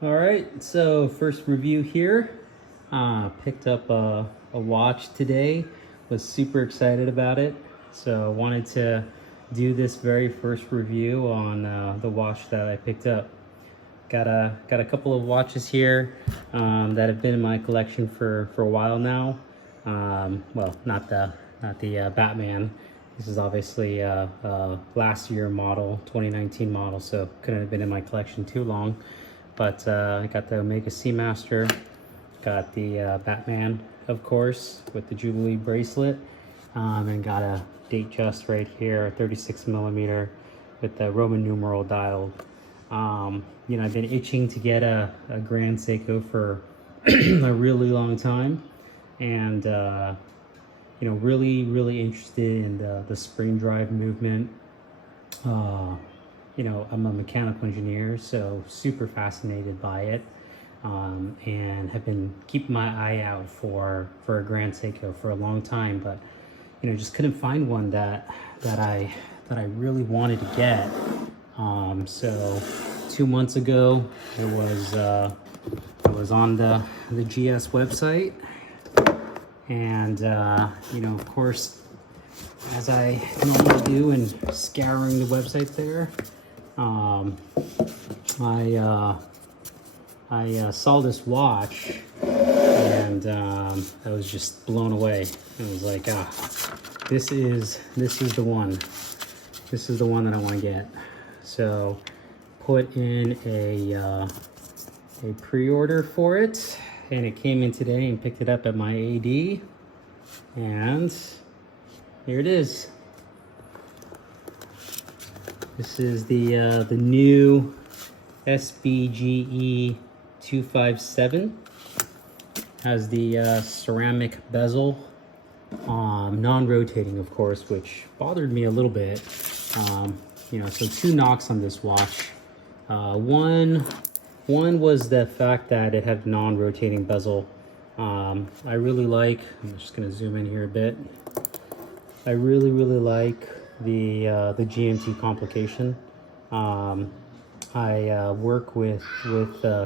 All right, so first review here. Picked up a watch today. Was super excited about it. So wanted to do this very first review on the watch that I picked up. Got a couple of watches here that have been in my collection for a while now. Well, not the Batman. This is obviously last year model, 2019 model, so couldn't have been in my collection too long. But I got the Omega Seamaster, got the Batman, of course, with the Jubilee bracelet, and got a Datejust right here, a 36 millimeter with the Roman numeral dial. You know, I've been itching to get a Grand Seiko for a really long time, and you know, really interested in the spring drive movement. You know, I'm a mechanical engineer, so super fascinated by it, and have been keeping my eye out for a Grand Seiko for a long time, but you know, just couldn't find one that I really wanted to get. So 2 months ago, it was on the GS website, and you know, of course, as I normally do in scouring the website there, I saw this watch, and I was just blown away. It was like, this is the one. This is the one that I want to get. So put in a pre-order for it, and it came in today, and picked it up at my AD, and here it is. This is the new SBGE257. Has the ceramic bezel, non-rotating, of course, which bothered me a little bit. You know, so 2 knocks on this watch. One was the fact that it had non-rotating bezel. I really like, I'm just gonna zoom in here a bit. I really like the GMT complication. I work with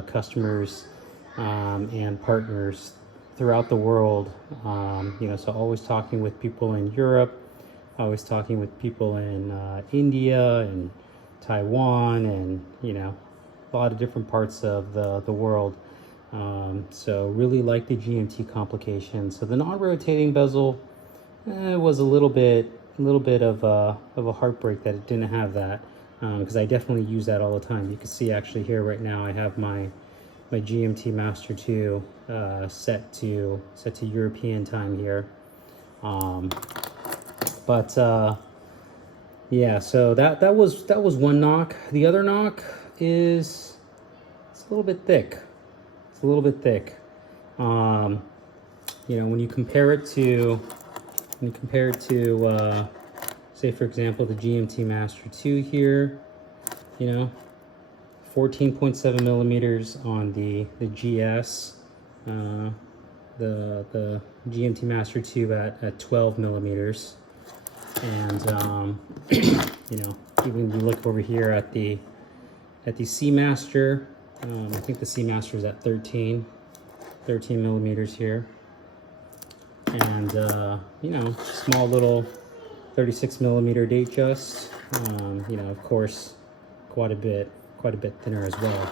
customers and partners throughout the world. You know, so always talking with people in Europe, always talking with people in India and Taiwan, and you know, a lot of different parts of the world. So really like the GMT complication. So the non-rotating bezel was a little bit of a heartbreak that it didn't have that, because I definitely use that all the time. You can see actually here right now I have my GMT Master 2 set to European time here. But yeah, so that was one knock. The other knock is it's a little bit thick. It's a little bit thick. You know, when you compare it to say for example the GMT Master 2 here, you know, 14.7 millimeters on the GS, the GMT Master 2 at 12 millimeters, and you know, even you look over here at the Seamaster, I think the Seamaster is at 13 millimeters here, and you know, small little 36 millimeter Datejust. You know, of course, quite a bit thinner as well.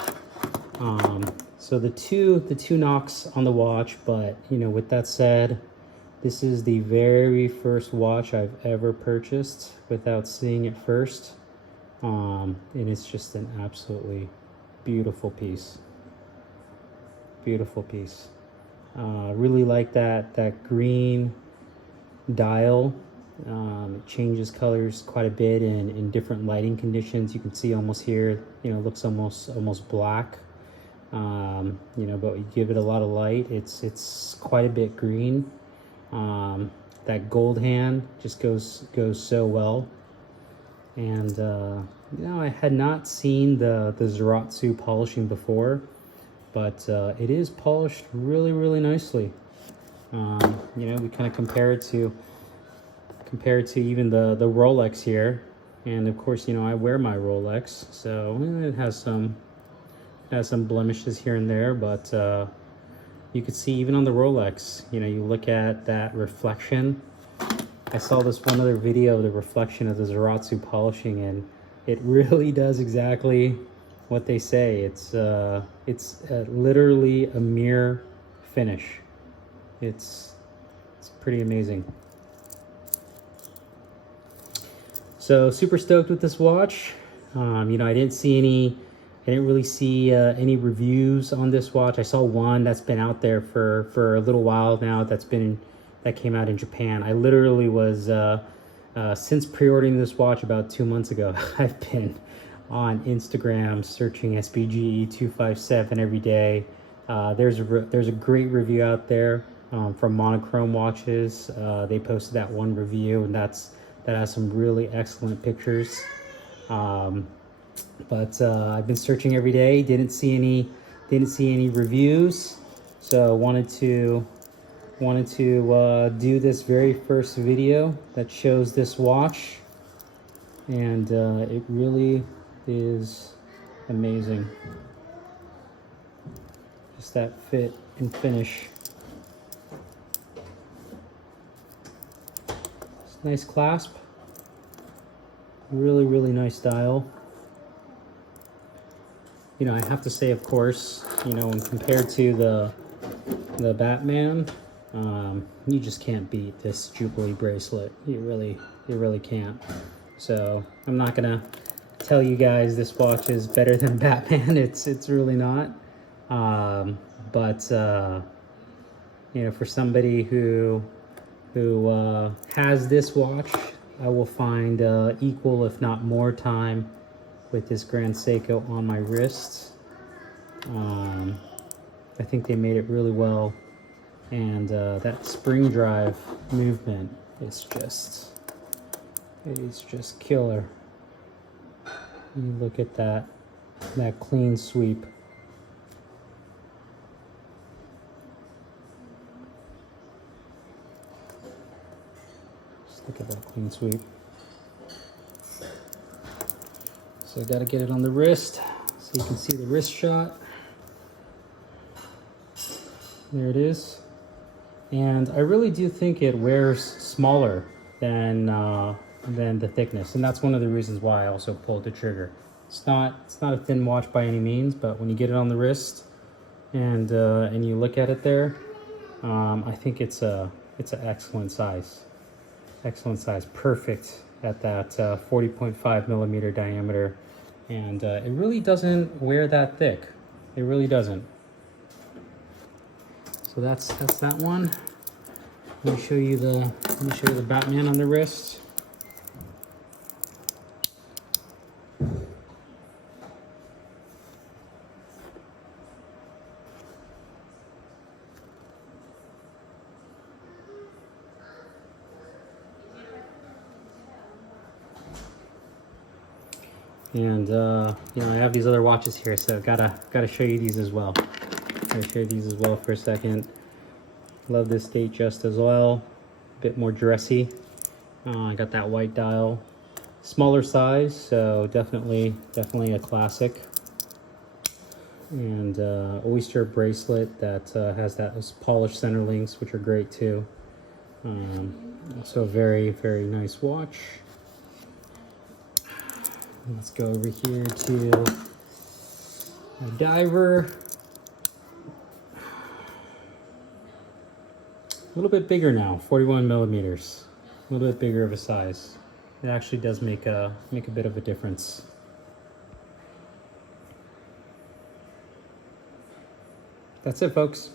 So the two knocks on the watch, but you know, with that said, this is the very first watch I've ever purchased without seeing it first, and it's just an absolutely beautiful piece. Beautiful piece. Really like that green dial. It changes colors quite a bit in different lighting conditions. You can see almost here, you know, it looks almost black. You know, but you give it a lot of light, it's quite a bit green. That gold hand just goes so well. And you know, I had not seen the Zaratsu polishing before, but it is polished really nicely. You know, we kind of compare it to even the Rolex here, and of course, you know, I wear my Rolex, so it has some has some blemishes here and there, but you could see even on the Rolex, you know, you look at that reflection. I saw this one other video of the reflection of the Zaratsu polishing, and it really does exactly what they say. It's literally a mirror finish. It's pretty amazing. So super stoked with this watch. You know, I didn't really see any reviews on this watch. I saw one that's been out there for a little while now. That came out in Japan. I literally was since pre-ordering this watch about 2 months ago. I've been on Instagram searching SBGE257 every day. There's a great review out there from Monochrome Watches. They posted that one review, and that has some really excellent pictures. But I've been searching every day. Didn't see any reviews, so wanted to do this very first video that shows this watch, and it really is amazing. Just that fit and finish. It's a nice clasp. Really, really nice dial. You know, I have to say, of course, you know, when compared to the Batman, you just can't beat this Jubilee bracelet. You really can't. So I'm not gonna tell you guys this watch is better than Batman. It's really not. But you know, for somebody who has this watch, I will find equal, if not more, time with this Grand Seiko on my wrist. I think they made it really well, and that spring drive movement is just killer. You look at that clean sweep. Just look at that clean sweep. So I gotta get it on the wrist so you can see the wrist shot. There it is. And I really do think it wears smaller than the thickness, and that's one of the reasons why I also pulled the trigger. It's not a thin watch by any means, but when you get it on the wrist and you look at it there, I think it's an excellent size. Excellent size, perfect at that 40.5 millimeter diameter, and it really doesn't wear that thick. It really doesn't. So that's that one. Let me show you the Batman on the wrist. And you know, I have these other watches here, so gotta show you these as well. Gotta show you these as well for a second. Love this date just as well. A bit more dressy. I got that white dial, smaller size, so definitely a classic. And oyster bracelet that has those polished center links, which are great too. Also a very, very nice watch. Let's go over here to a diver. A little bit bigger now, 41 millimeters. A little bit bigger of a size. It actually does make a bit of a difference. That's it, folks.